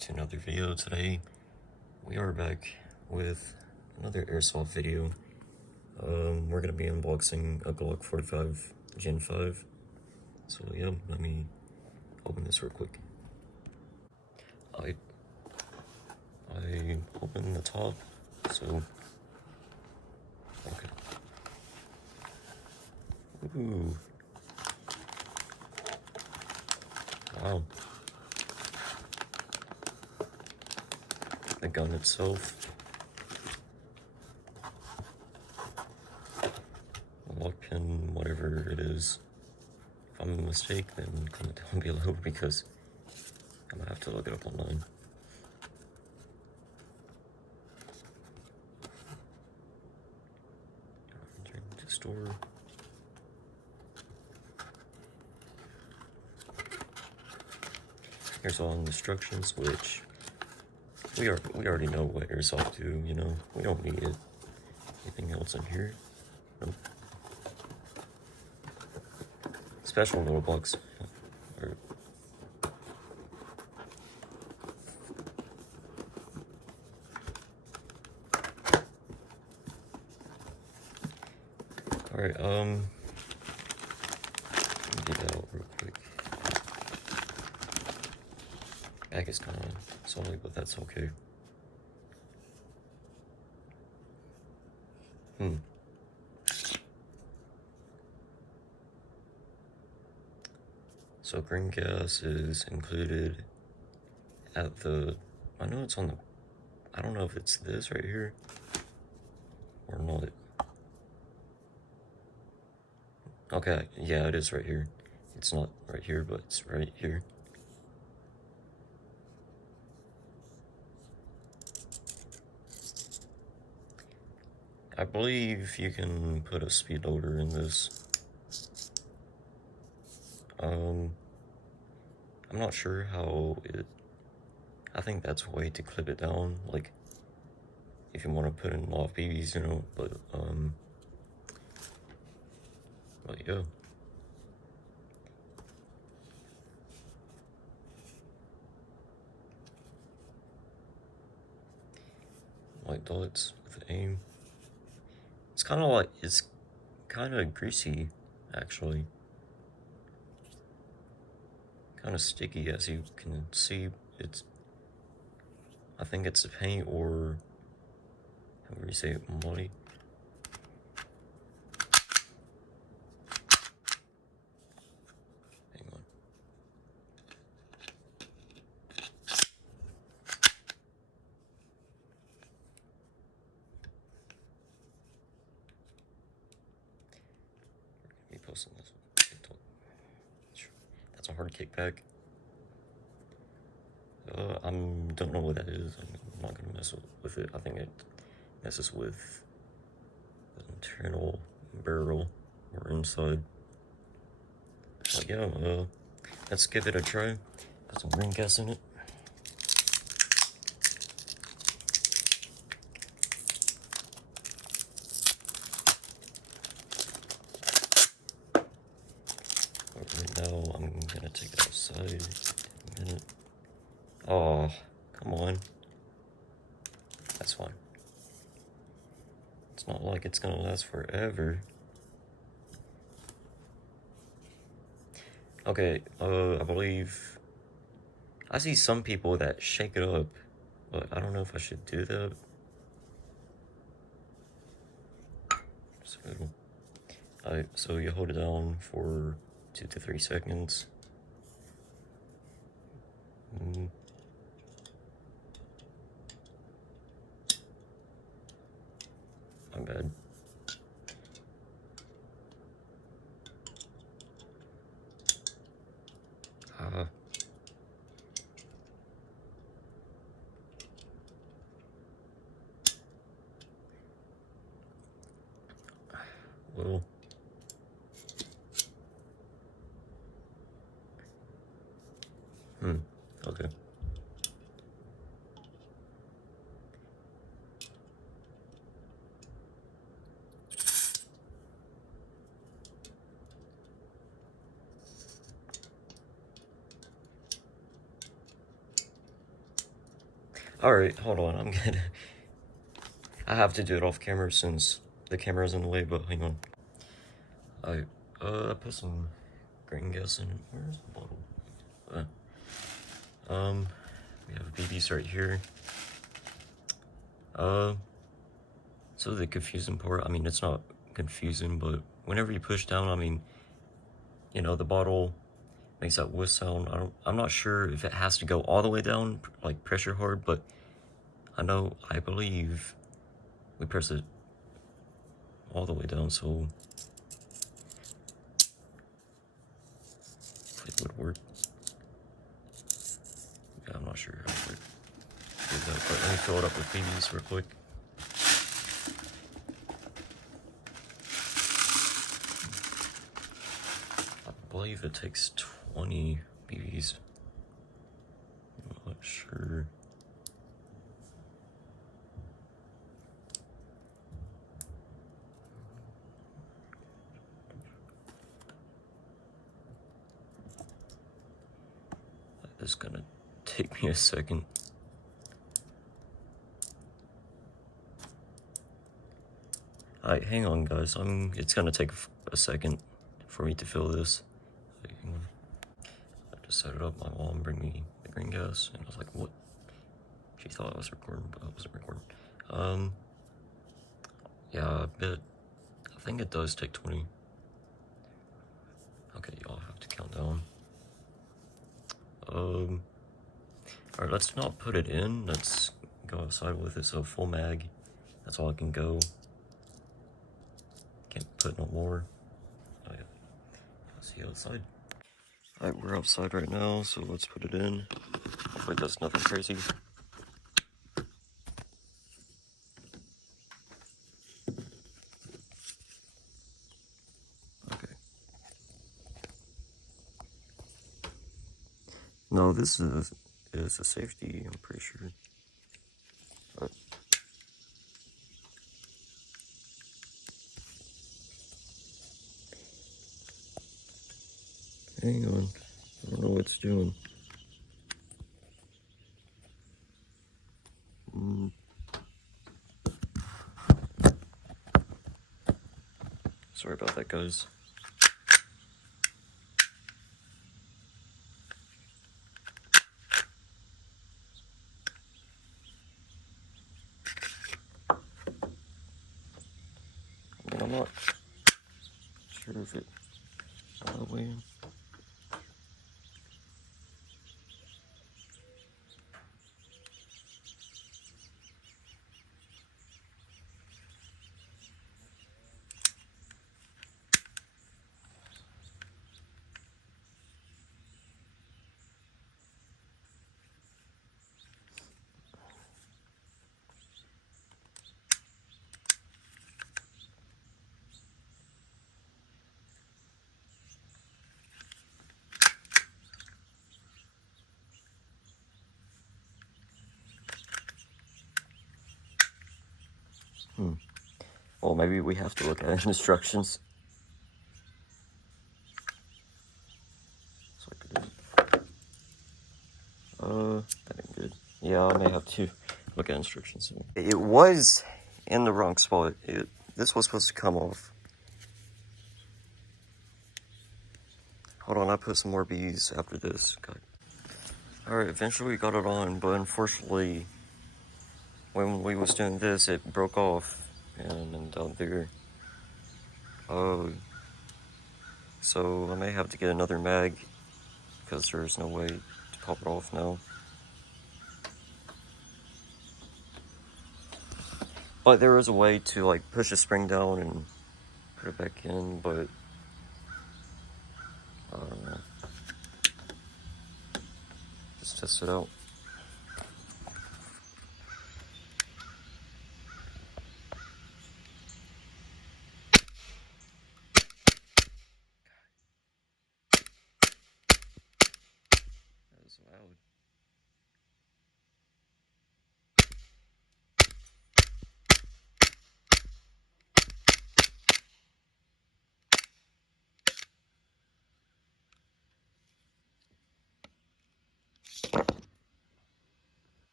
to another video. Today we are back with another airsoft video. We're gonna be unboxing a Glock 45 Gen 5. So yeah, let me open this real quick. I opened the top, so okay. Ooh. Wow. The gun itself. Lock pin, whatever it is. If I'm a mistake, then comment down below because I'm gonna have to look it up online. Return to store. Here's all instructions, which we already know what airsoft do. You know, we don't need it. Anything else in here? Nope. Special little box. Alright, let me get that out real quick. Bag is kind of solid, but that's okay. So green gas is included at the, I know it's on the, I don't know if it's this right here or not. Okay, yeah, it is right here. It's not right here, but it's right here. I believe you can put a speed loader in this. I'm not sure how it, I think that's a way to clip it down, like, if you want to put in off BBs, you know, but yeah. White dots with aim. It's kind of like, it's kind of greasy, actually. Kind of sticky, as you can see. It's, I think it's the paint, or how do you say it, muddy? Hang on. We're gonna be posting this one. That's a hard kickback. I don't know what that is. I'm not gonna mess with it. I think it messes with the internal barrel or inside. But yeah, let's give it a try. Got some green gas in it. Right now, I'm gonna take it outside in a minute. Oh, come on. That's fine. It's not like it's gonna last forever. Okay, I believe I see some people that shake it up, but I don't know if I should do that. So you hold it down for 2 to 3 seconds. My bad. Well, okay. Alright, hold on, I have to do it off camera since the camera's in the way, but hang on. I put some grain gas in it. Where's the bottle? We have BBs right here. So the confusing part, I mean, it's not confusing, but whenever you push down, I mean, you know, the bottle makes that whiz sound. I'm not sure if it has to go all the way down, like pressure hard, but I believe we press it all the way down, so it would work. Yeah, I'm not sure how to do that, but let me fill it up with BBs real quick. I believe it takes 20 BBs. I'm not sure. It's gonna take me a second. Alright, hang on guys, it's gonna take a second for me to fill this. Hang on. I just set it up, my mom bring me the green gas, and I was like, what? She thought I was recording, but I wasn't recording. Yeah, I think it does take 20. Okay, y'all have to count down. Alright, let's not put it in, let's go outside with it, so full mag. That's all I can go. Can't put no more. Oh yeah, I'll see you outside. Alright, we're outside right now, so let's put it in. Hopefully it does nothing crazy. Okay. No, this is a safety, I'm pretty sure. But hang on, I don't know what it's doing. Sorry about that, guys. I mean, I'm not sure if it all the way in. Well, maybe we have to look at instructions. So I could do. That ain't good. Yeah, I may have to look at instructions. It was in the wrong spot. This was supposed to come off. Hold on, I put some more bees after this. Okay. Alright, eventually we got it on, but unfortunately, when we was doing this, it broke off, and down there. So I may have to get another mag, because there's no way to pop it off now. But there is a way to, like, push the spring down and put it back in, but I don't know. Just test it out. That is loud.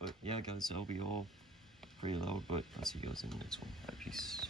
But yeah, guys, that'll be all. Pretty loud, but I'll see you guys in the next one. Peace.